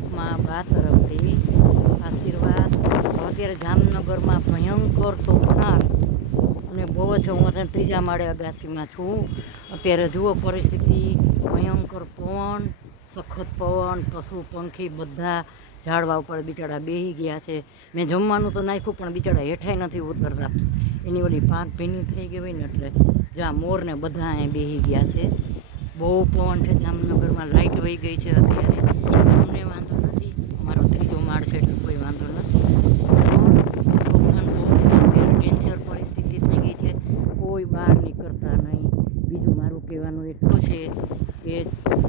બ્લોકમાં બા તરફથી આશીર્વાદ. અત્યારે જામનગરમાં ભયંકર તોફાન અને બહુ જ હું અત્યારે ત્રીજા માળે અગાસીમાં છું. અત્યારે જુઓ પરિસ્થિતિ, ભયંકર પવન, સખત પવન, પશુ પંખી બધા ઝાડવા ઉપર બિચારા બેસી ગયા છે. મેં જમવાનું તો નાખ્યું પણ બિચારા હેઠાય નથી ઉતરતા, એની ઓલી પાંખ ભીની થઈ ગઈ હોય ને એટલે જ્યાં મોરને બધા અહીંયા બેસી ગયા છે. બહુ પવન છે જામનગરમાં, લાઇટ વહી ગઈ છે અત્યારે. અમને વાંધો નથી, અમારો ત્રીજો માળ છે એટલે કોઈ વાંધો નથી. તોફાન બહુ છે અત્યારે, ડેન્જર પરિસ્થિતિ થઈ ગઈ છે, કોઈ બહાર નીકળતા નહીં. બીજું મારું કહેવાનું એટલું છે કે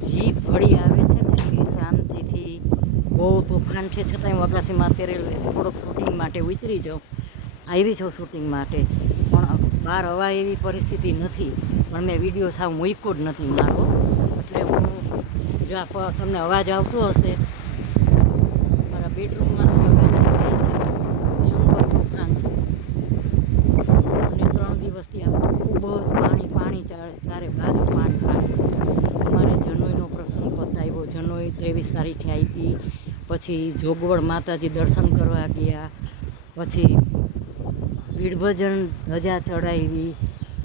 જીપ ઘડી આવે છે ને એ શાંતિથી. બહુ તોફાન છે છતાંય હું અગાસીમાં અત્યારે થોડોક શૂટિંગ માટે ઉતરી જાઉં, આવી છું શૂટિંગ માટે, પણ બહાર હવા એવી પરિસ્થિતિ નથી. પણ મેં વિડીયો સાવ મૂક્યો જ નથી મારો, એટલે હું જો તમને અવાજ આવતો હશે મારા બેડરૂમમાંથી અવાજ ભયંકર તોફાન છે. અને 3 દિવસથી આ ખૂબ પાણી ચારે બાજુ પાણી. અમારે જનોઈનો પ્રસંગ પતાવ્યો, જનોઈ 23 તારીખે આવી, પછી જોગવડ માતાજી દર્શન કરવા ગયા, પછી વીરભજન ધજા ચડાવી,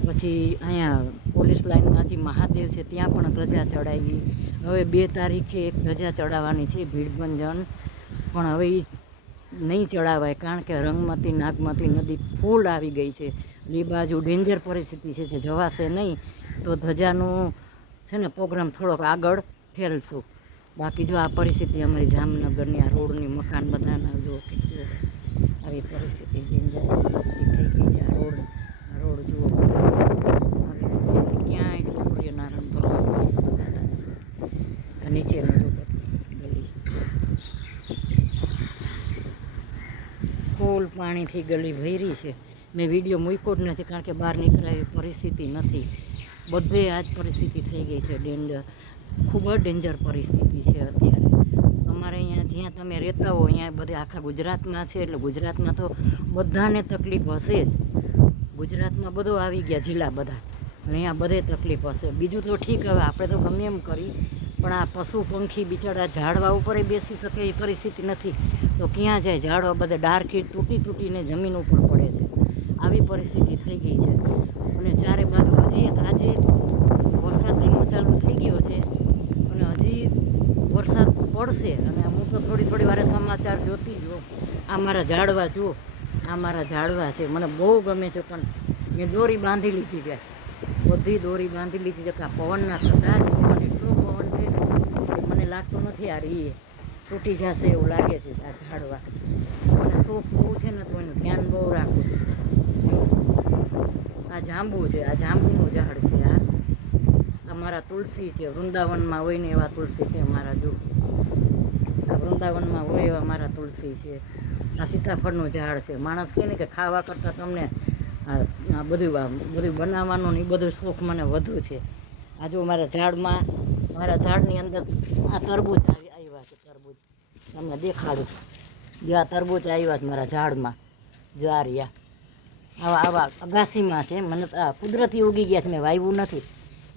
પછી અહીંયા પોલીસ લાઇનમાં હજી મહાદેવ છે ત્યાં પણ ધજા ચડાવી. હવે 2 તારીખે એક ધજા ચડાવવાની છે ભીડભંજન, પણ હવે એ નહીં ચડાવાય કારણ કે રંગમતી નાગમતી નદી ફૂલ આવી ગઈ છે. એ બાજુ ડેન્જર પરિસ્થિતિ છે, જે જવાશે નહીં તો ધજાનું છે ને પ્રોગ્રામ થોડોક આગળ ઠેલશું. બાકી જો આ પરિસ્થિતિ અમારી જામનગરની, આ રોડની મકાન બધાના જો કેટલું આવી પરિસ્થિતિ ડેન્જર પરિસ્થિતિ થઈ ગઈ છે. આ રોડ જુઓ, ક્યાંય સૂર્યનારાયણ ભગવાન નીચેનું જો ગલી ફૂલ પાણીથી ગલી ભરી છે. મેં વિડીયો મૂક્યો જ નથી કારણ કે બહાર નીકળાય એવી પરિસ્થિતિ નથી. બધે આ જ પરિસ્થિતિ થઈ ગઈ છે, ડેન્જર, ખૂબ જ ડેન્જર પરિસ્થિતિ છે અત્યારે. અમારે અહીંયા જ્યાં તમે રહેતા હો અહીંયા બધે આખા ગુજરાતમાં છે, એટલે ગુજરાતમાં તો બધાને તકલીફ હશે જ. ગુજરાતમાં બધું આવી ગયા જિલ્લા બધા, અને અહીંયા બધે તકલીફ હશે. બીજું તો ઠીક, હવે આપણે તો ગમે એમ કરી, પણ આ પશુ પંખી બિચારા ઝાડવા ઉપર બેસી શકે એ પરિસ્થિતિ નથી તો ક્યાં જાય? ઝાડવા બધા ડારખી તૂટીને જમીન ઉપર પડે છે. આવી પરિસ્થિતિ થઈ ગઈ છે. અને ચારે બાજુ હજી આજે વરસાદ ધીમો ચાલુ થઈ ગયો છે અને હજી વરસાદ પડશે. અને હું તો થોડી વારે સમાચાર જોતી જો, આ મારા ઝાડવા જુઓ, આ મારા ઝાડવા છે, મને બહુ ગમે છે, પણ મેં દોરી બાંધી લીધી છે, બધી દોરી બાંધી લીધી છે કે આ પવનના કદાચ પવન એટલો પવન છે કે મને લાગતું નથી આ રીએ તૂટી જશે એવું લાગે છે. આ ઝાડવા મને શોખ બહુ છે ને તો એનું ધ્યાન બહુ રાખું છું. આ જાંબુ છે, આ જાંબુનું ઝાડ છે. આ મારા તુલસી છે, વૃંદાવનમાં હોય ને એવા તુલસી છે મારા. જો આ વૃંદાવનમાં હોય એવા મારા તુલસી છે. આ સીતાફળનું ઝાડ છે. માણસ કહે ને કે ખાવા કરતાં તમને આ બધું બનાવવાનું ને એ બધું શોખ મને વધુ છે. આ જો મારા ઝાડમાં, મારા ઝાડની અંદર આ તરબૂચ આવ્યા છે. તરબૂચ તમને દેખાડું, જો આ તરબૂચ આવ્યા છે મારા ઝાડમાં. જો આ રહ્યા આવા અગાસીમાં છે, મને આ કુદરતી ઉગી ગયા છે, મેં વાવ્યું નથી.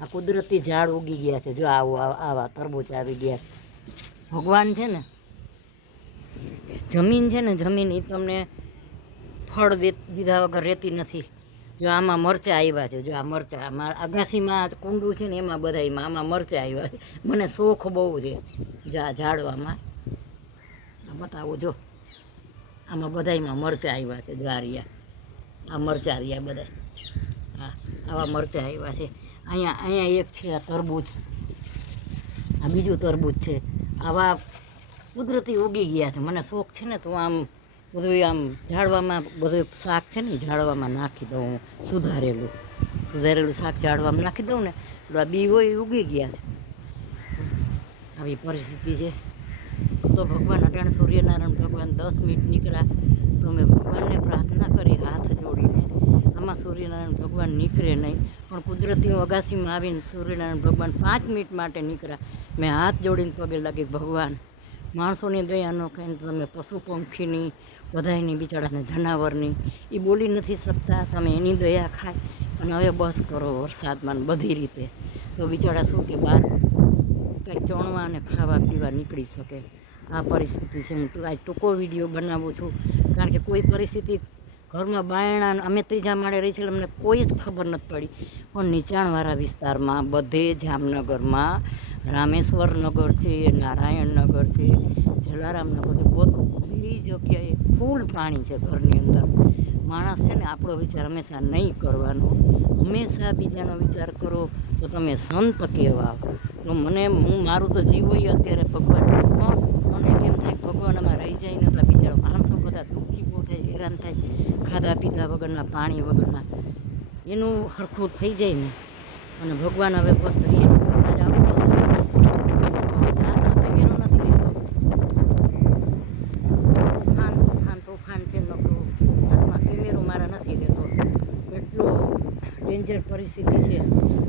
આ કુદરતી ઝાડ ઉગી ગયા છે. જો આવા તરબૂચ આવી ગયા છે. ભગવાન છે ને, જમીન છે ને, જમીન એ તમને ફળ દીધા વગર રહેતી નથી. જો આમાં મરચાં આવ્યા છે, જો આ મરચાં, આમાં અગાસીમાં કુંડું છે ને એમાં બધામાં આમાં મરચાં આવ્યા છે. મને શોખ બહુ છે ઝાડવામાં. આ બતાવો જો, આમાં બધામાં મરચાં આવ્યા છે. જો આ રહ્યા, આ મરચાં રહ્યા બધા, હા આવા મરચાં આવ્યા છે. અહીંયા એક છે આ તરબૂચ, આ બીજું તરબૂચ છે. આવા કુદરતી ઉગી ગયા છે. મને શોખ છે ને તો આમ બધું આમ ઝાડવામાં બધું શાક છે ને ઝાડવામાં નાખી દઉં હું. સુધારેલું શાક ઝાડવામાં નાખી દઉં ને તો આ બી હોય એ ઉગી ગયા છે. આવી પરિસ્થિતિ છે. તો ભગવાન અટાણે સૂર્યનારાયણ ભગવાન 10 મિનિટ નીકળ્યા તો મેં ભગવાનને પ્રાર્થના કરી હાથ જોડીને. આમાં સૂર્યનારાયણ ભગવાન નીકળે નહીં, પણ કુદરતી અગાસીમાં આવીને સૂર્યનારાયણ ભગવાન 5 મિનિટ માટે નીકળ્યા. મેં હાથ જોડીને પગે લાગી, ભગવાન માણસોની દયા ન કહીને તમે પશુ પંખીની બધાયની બિચારાને જનાવરની એ બોલી નથી શકતા, તમે એની દયા ખાય. અને હવે બસ કરો વરસાદમાં બધી રીતે, તો બિચારા શું કે બહાર કંઈક ચણવા અને ખાવા પીવા નીકળી શકે. આ પરિસ્થિતિ છે. હું આ ટૂંકો વિડીયો બનાવું છું કારણ કે કોઈ પરિસ્થિતિ ઘરમાં બાયણા અમે ત્રીજા માળે રહી છે એટલે અમને કોઈ જ ખબર નથી પડી. પણ નીચાણવાળા વિસ્તારમાં બધે જામનગરમાં રામેશ્વર નગર છે, નારાયણ નગર છે, જલારામ નગર છે, બધી જગ્યાએ ફૂલ પાણી છે ઘરની અંદર. માણસ છે ને આપણો વિચાર હંમેશા નહીં કરવાનો, હંમેશા બીજાનો વિચાર કરો તો તમે સંત કહેવાઓ. તો હું મારું તો જીવ હોય અત્યારે ભગવાન, પણ મને કેમ થાય ભગવાન આમાં રહી જાય ને તો બીજા માણસો બધા દુઃખી બહુ થાય, હેરાન થાય, ખાધા પીધા વગરના, પાણી વગરના, એનું સરખું થઈ જાય ને. અને ભગવાન હવે બસ તોફાન છે નકરું, હાથમાં કેમેરો મારા નથી રહેતો, એટલો ડેન્જર પરિસ્થિતિ છે.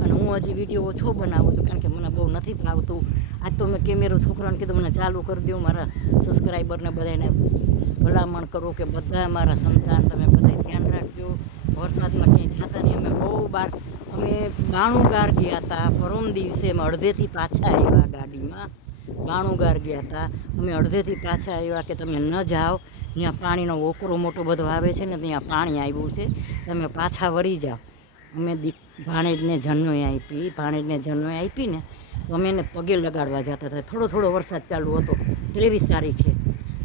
અને હું હજી વિડીયો ઓછો બનાવું છું કારણ કે મને બહુ નથી ફાવતું. આજ તો મેં કેમેરો છોકરાને કીધું મને ચાલુ કરી દઉં, મારા સબસ્ક્રાઈબરને બધાને ભલામણ કરો કે બધા મારા સંતાન તમે બધા ધ્યાન રાખજો. વરસાદમાં ક્યાંય જતા નહીં. અમે બહુ અમે બાણુગાર ગયા હતા પરમ દિવસે, અમે અડધેથી પાછા આવ્યા ગાડીમાં. બાણુગાર ગયા હતા અમે, અડધેથી પાછા આવ્યા કે તમે ન જાઓ, ત્યાં પાણીનો ઓકરો મોટો બધો આવે છે ને, ત્યાં પાણી આવ્યું છે, તમે પાછા વળી જાઓ. અમે ભાણેજને જનોઈ આપી ને તો અમે એને પગે લગાડવા જતા હતા. થોડો વરસાદ ચાલુ હતો 23 તારીખે,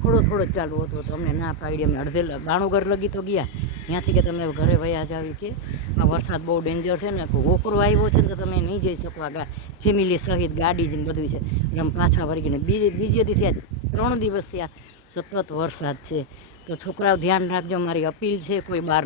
થોડો ચાલુ હતો તો અમને ના પાડી. અમે અડધે બાણુગર લગી તો ગયા, ત્યાંથી કે તમે ઘરે વયા જાવી કે આ વરસાદ બહુ ડેન્જર છે ને, ઓકરો આવ્યો છે ને તો તમે નહીં જઈ શકો, આ ફેમિલી સહિત ગાડી જ બધું છે. એટલે અમે પાછા વળી ગઈને બીજે દી 3 દિવસ થયા સતત વરસાદ છે. તો છોકરાઓ ધ્યાન રાખજો, મારી અપીલ છે, કોઈ બહાર